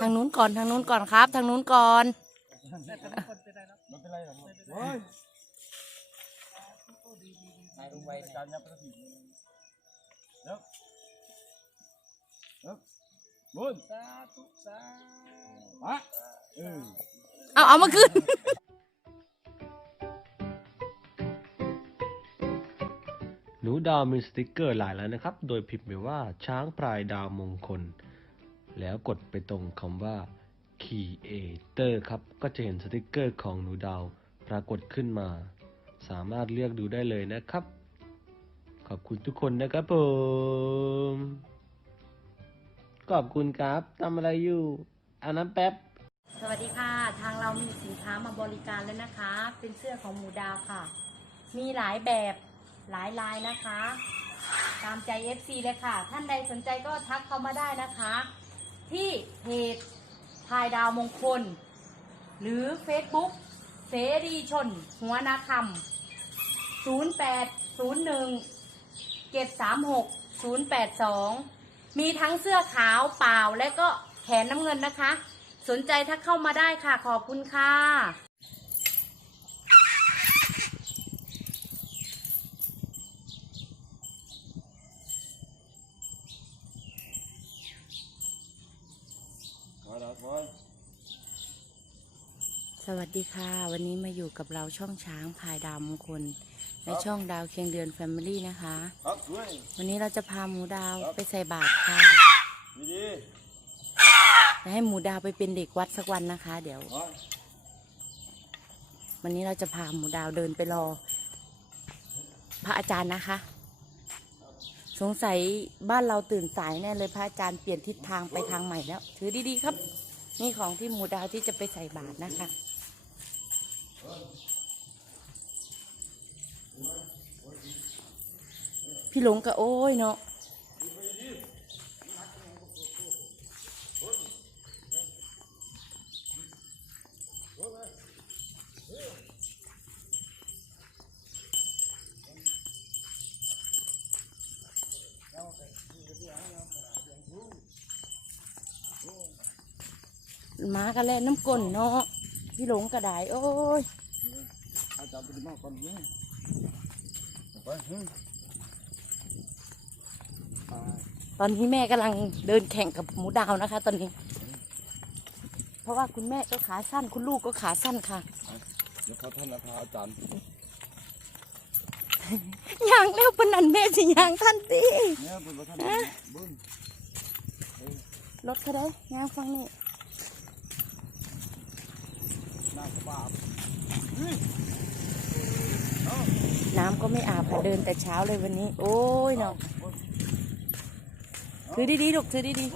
ทางนู้นก่อนทางนู้นก่อนครับ ทางนู้นก่อนมันเป็นไรหรอกโอ้ยนายรู้ไว้จานยับประสิทธิ์เลิกเลิกบุญสาธุสามาเออเอาเอามาขึ้นหนูดาวมีสติกเกอร์หลายแล้วนะครับ โดยพิมพ์ไปว่าช้างพลายดาวมงคล แล้วกดไปตรงคำว่า Creator ครับ ก็จะเห็นสติกเกอร์ของหนูดาวปรากฏขึ้นมา สามารถเลือกดูได้เลยนะครับ ขอบคุณทุกคนนะครับผม ขอบคุณครับทำอะไรอยู่อาน้ำแป๊บ สวัสดีค่ะ ทางเรามีสินค้ามาบริการแล้วนะคะ เป็นเสื้อของหมูดาวค่ะ มีหลายแบบหลายลายนะคะ ตามใจ FC เลยค่ะ ท่านใดสนใจก็ทักเข้ามาได้นะคะ ที่เพจพายดาวมงคล หรือ Facebook เสรีชน หัวนาคำ0801 736 082 มีทั้งเสื้อขาวเปล่าและก็แขนน้ำเงินนะคะ สนใจทักเข้ามาได้ค่ะ ขอบคุณค่ะ ขอรับบุญ สวัส ดีค่ะ วันนี้มาอยู่กับเราช่องช้างพายดาวมงคลในช่องดาวเคียงเดือนแฟมิลี่นะคะครับด้วยวันนี้เราจะพาหมูดาวไปใส่บาตรค่ะดีดีจะให้หมูดาวไปเป็นเด็กวัดสักวันนะคะ เดี๋ยวมาวันนี้เราจะพาหมูดาวเดินไปรอ พระอาจารย์นะคะ สงสัยบ้านเราตื่นสายแน่เลยพระอาจารย์เปลี่ยนทิศทางไปทางใหม่แล้ว ถือดีๆครับนี่ของที่หมูดาวที่จะไปใส่บาตรนะคะ พี่หลงก็โอ้ยเนาะมากันแล้วน้ำก้นเนาะพี่หลงกระไดโอ้ย จารย์ปฏิมาก่อนเนี่ยไปเฮ้ยไปตอนนี้แม่กำลังเดินแข่งกับหมูดาวนะคะ ตอนนี้ เพราะว่าคุณแม่ก็ขาสั้นคุณลูกก็ขาสั้นค่ะเดี๋ยวเขาท่านนะพาอาจารย์ยางแล้วปานนันแม่สิยางท่านตีเนี่ยเป็นประธานบุญรถเขาได้ยางฟังนี่นางบาป น้ำก็ไม่อาบค่ะเดินแต่เช้าเลยวันนี้ โอ้ยเนาะถือดีๆลูกถือดี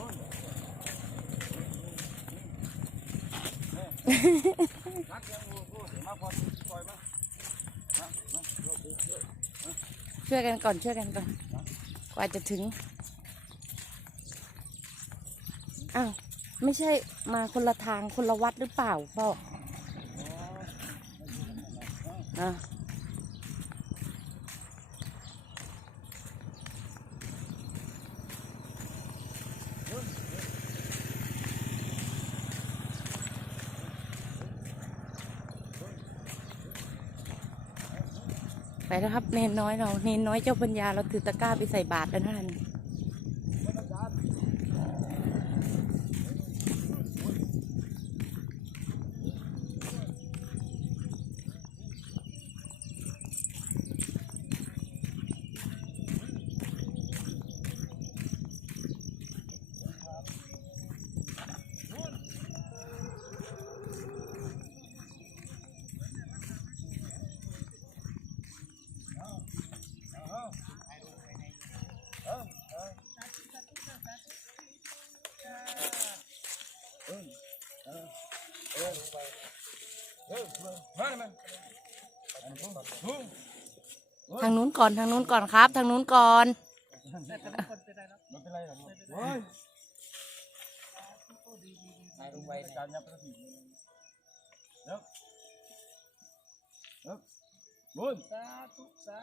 รักยังงูกูมาพอปล่อยมามามาโยกโยกๆช่วยกันก่อนช่วยกันก่อน กว่าจะถึง อ้าว ไม่ใช่มาคนละทางคนละวัดหรือเปล่าพ่ออะ แล้วครับ เนนน้อยเรา เนนน้อยเจ้าปัญญาเราถือตะกร้าไปใส่บาตรแล้วนั่น ทางนู้นก่อนทางนู้นก่อนครับ ทางนู้นก่อนมันเป็นไรหรอกโอ้ยนายรู้ไว้จานยับประสิทธิ์เลิกเลิกบุญสาธุสา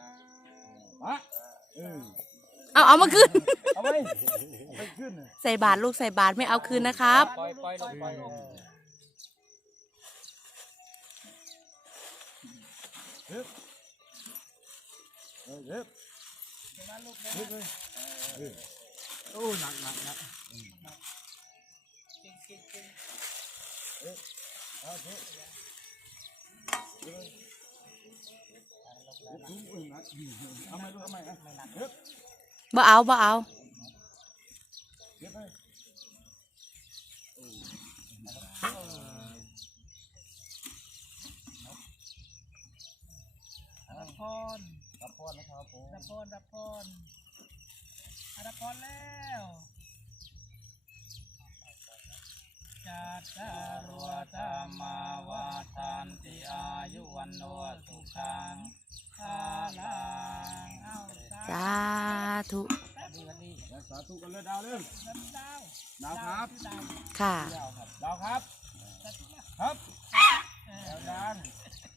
มาเออเอาเอามาคืนเอาไหมไปขึ้นน่ะใส่บาทลูกใส่บาทไม่เอาคืนนะครับ ปล่อยปล่อยลงปล่อยลงเฮ้ยเฮ้ย รับพรรับพรนะครับผมรับพรรับพรอะรับพรแล้วจัตตารวธรรมาวาทานติอายุวันโนสุขังภาลังเอาสาสาธุธุวันนี้และสาธุกันเลยดาวเรื่องน้ำดาวดาวครับดาวค่ะดาวครับดาวครับสาธุนะครับดาวดัง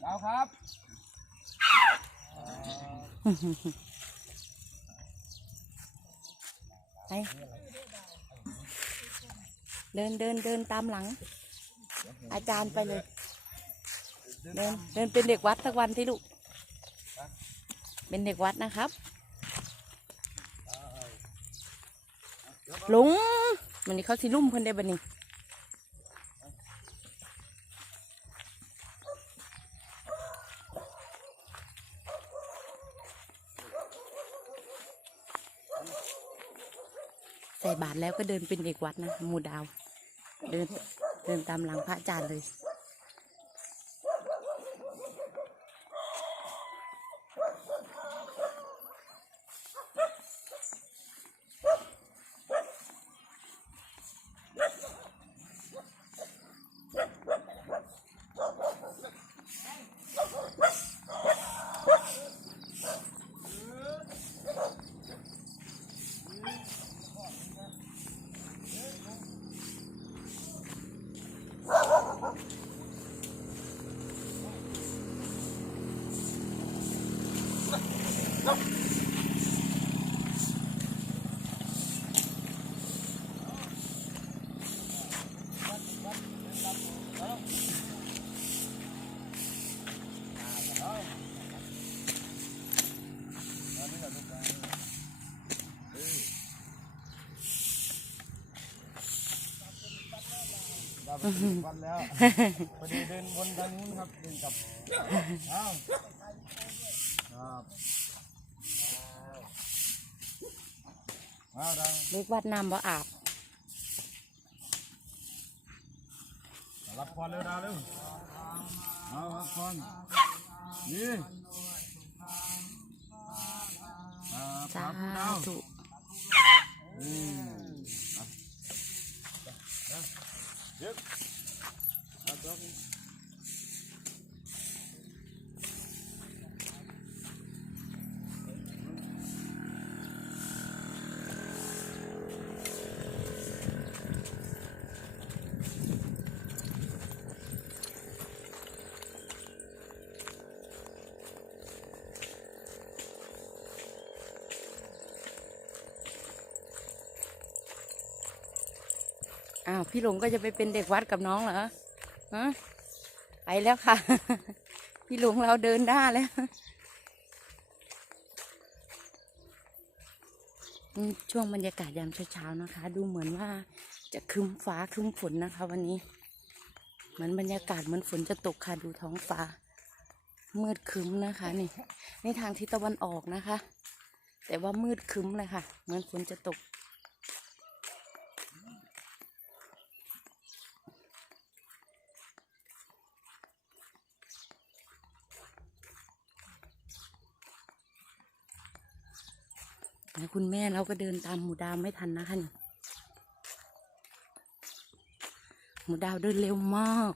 ดาวครับ ไปเดินเดินเดินตามหลัง อาจารย์ไปเลย เดินเดินเป็นเด็กวัดสักวันที่ลูก เป็นเด็กวัดนะครับหลุงวันนี้เขาสิลุ่มเพิ่นได้บันนี้ ส่บาตรแล้วก็เดินเป็นเด็กวัดนะหมูดาว เดินเดินตามหลังพระอาจารย์เลย วไปถึงวันแล้วพอดีเดินวนทางนู้นครับเดินกลับอ้าวครับอ้าวดาวเด็กวัดน้ำบ่อาบรับพรเร็วดาวเร็วเอารับพรนี่อ่าสาครับดาวธุ อืมเาวพี่หลงก็จะไปเป็นเด็กวัดกับน้องเหรอฮะไปแล้วค่ะ พี่หลงเราเดินหน้แล้วช่วงบรรยากาศยามเช้าๆนะคะ ดูเหมือนว่าจะคึ้มฟ้าคึ้มฝนนะคะ วันนี้เหมือนบรรยากาศเหมือนฝนจะตกค่ะดูท้องฟ้า มืดคึ้มนะคะนี่นี่ทางทิศตะวันออกนะคะ แต่ว่ามืดคึ้มเลยค่ะ เหมือนฝนจะตก แล้วคุณแม่เราก็เดินตามหมูดาวไม่ทันนะคะนี่หมูดาวเดินเร็วมาก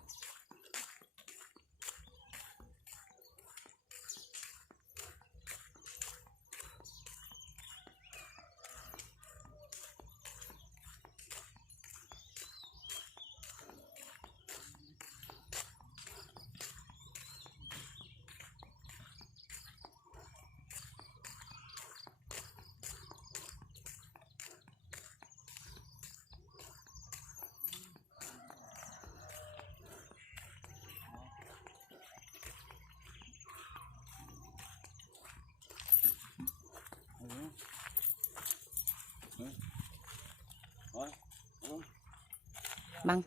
บัง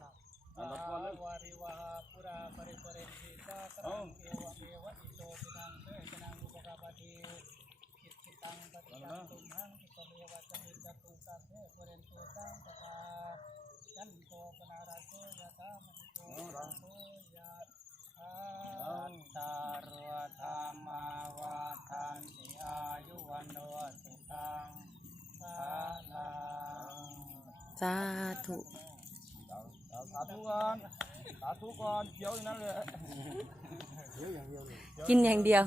ธรรมาวาทันติอายุวันโนสุขังภาลังสาธุเอาสาธุก่อนสาธุก่อนเขียวอย่างนั้นเลยกินอย่างเดียว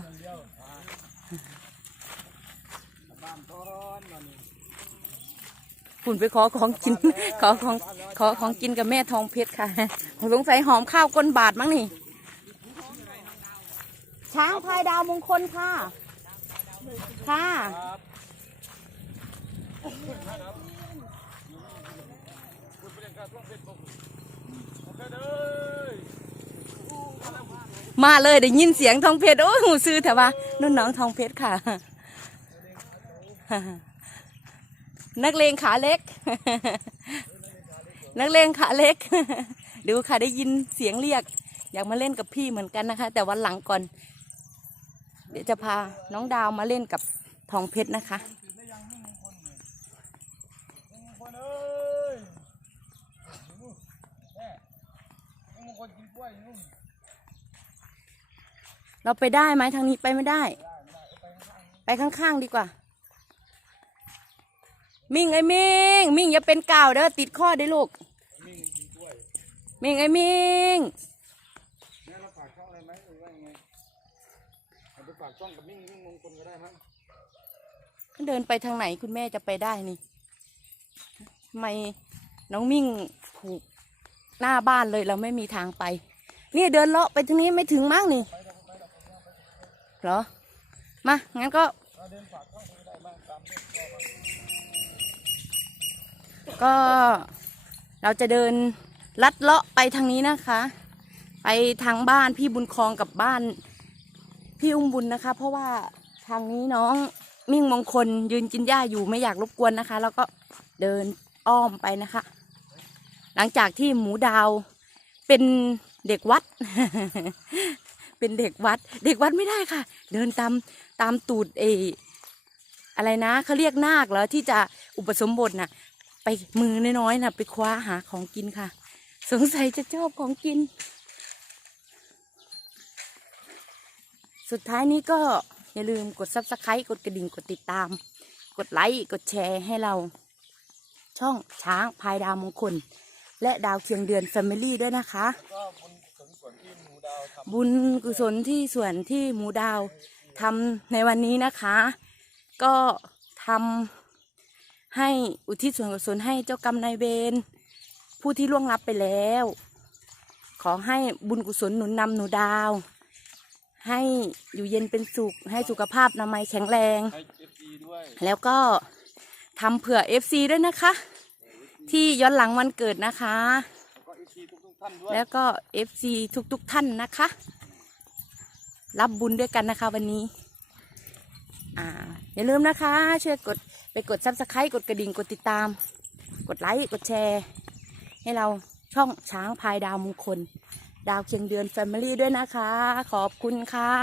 บ้านก่อนมานี่คุณไปขอของกิน ขอของขอของกินกับแม่ทองเพชรค่ะสงสัยหอมข้าวก้นบาทมั้งนี่ ช้างพายดาวมงคลค่ะ ค่ะครั มาเลยได้ยินเสียงทองเพชรโอ้ยหูซื้อแต่ว่านุ่นน้องทองเพชรค่ะ นักเลงขาเล็ก นักเลงขาเล็ก ดูค่ะได้ยินเสียงเรียก อยากมาเล่นกับพี่เหมือนกันนะคะ แต่วันหลังก่อน เดี๋ยวจะพาน้องดาวมาเล่นกับทองเพชรนะคะ คนเอ้ยนู่นแม่ยังมงคลกินกล้วยอยู่นู่น เราไปได้ไหมทางนี้ไปไม่ได้ ไปข้างๆดีกว่า มิ่งไอ้มิ่งมิ่งอย่าเป็นก่าวเด้อติดข้อได้อลูกมิ่งกินกล้วยมิ่งไอ้มิ่งแม่เราฝากช่องอะไรไหมหรือว่ายังไงเอาไปฝากช่องกับมิ่งมิ่งมงคลก็ได้มั้งเดินไปทางไหนคุณแม่จะไปได้นี่ทำไมน้องมิ่งผูก หน้าบ้านเลยเราไม่มีทางไป นี่เดินเลาะไปทางนี้ไม่ถึงมั้งนี่เหรอ มา งั้นก็ ก็เราจะเดินลัดเลาะไปทางนี้นะคะ ไปทางบ้านพี่บุญครองกับบ้านพี่อุ้มบุญนะคะ เพราะว่าทางนี้น้องมิ่งมงคลยืนกินหญ้าอยู่ไม่อยากรบกวนนะคะ แล้วก็เดินอ้อมไปนะคะ หลังจากที่หมูดาวเป็นเด็กวัด เป็นเด็กวัด เด็กวัดไม่ได้ค่ะ เดินตามตามตูดเออะไรนะเขาเรียกนาคเหรอที่จะอุปสมบทน่ะ ไปมือน้อยๆน่ะ ไปคว้าหาของกินค่ะ สงสัยจะชอบของกิน สุดท้ายนี้ก็อย่าลืมกด subscribe กดกระดิ่งกดติดตาม กดไลค์กดแชร์ให้เรา ช่องช้างพายดาวมงคล และดาวเคียงเดือน Family ด้วยนะคะก็บุญกุศลส่วนที่หมูดาวทบุญกุศลที่ส่วนที่หมูดาวทำในวันนี้นะคะ ก็ทำให้อุทิศส่วนกุศลให้เจ้ากรรมนายเวรผู้ที่ล่วงลับไปแล้ว ขอให้บุญกุศลหนุนนำหนูดาว ให้อยู่เย็นเป็นสุข ให้สุขภาพนามัยแข็งแรงำให้เอฟซีด้วยแล้วก็ทำเผื่อ FC ด้วยนะคะ ที่ย้อนหลังวันเกิดนะคะ แล้วก็เอฟซีทุกๆท่านด้วยแล้วก็ FC ทุกๆท่านนะคะ รับบุญด้วยกันนะคะวันนี้ อ่า อย่าลืมนะคะช่วยกดไปกด subscribe กดกระดิ่งกดติดตาม กดไลค์กดแชร์ ให้เราช่องช้างพายดาวมงคล ดาวเคียงเดือน Family ด้วยนะคะ ขอบคุณค่ะ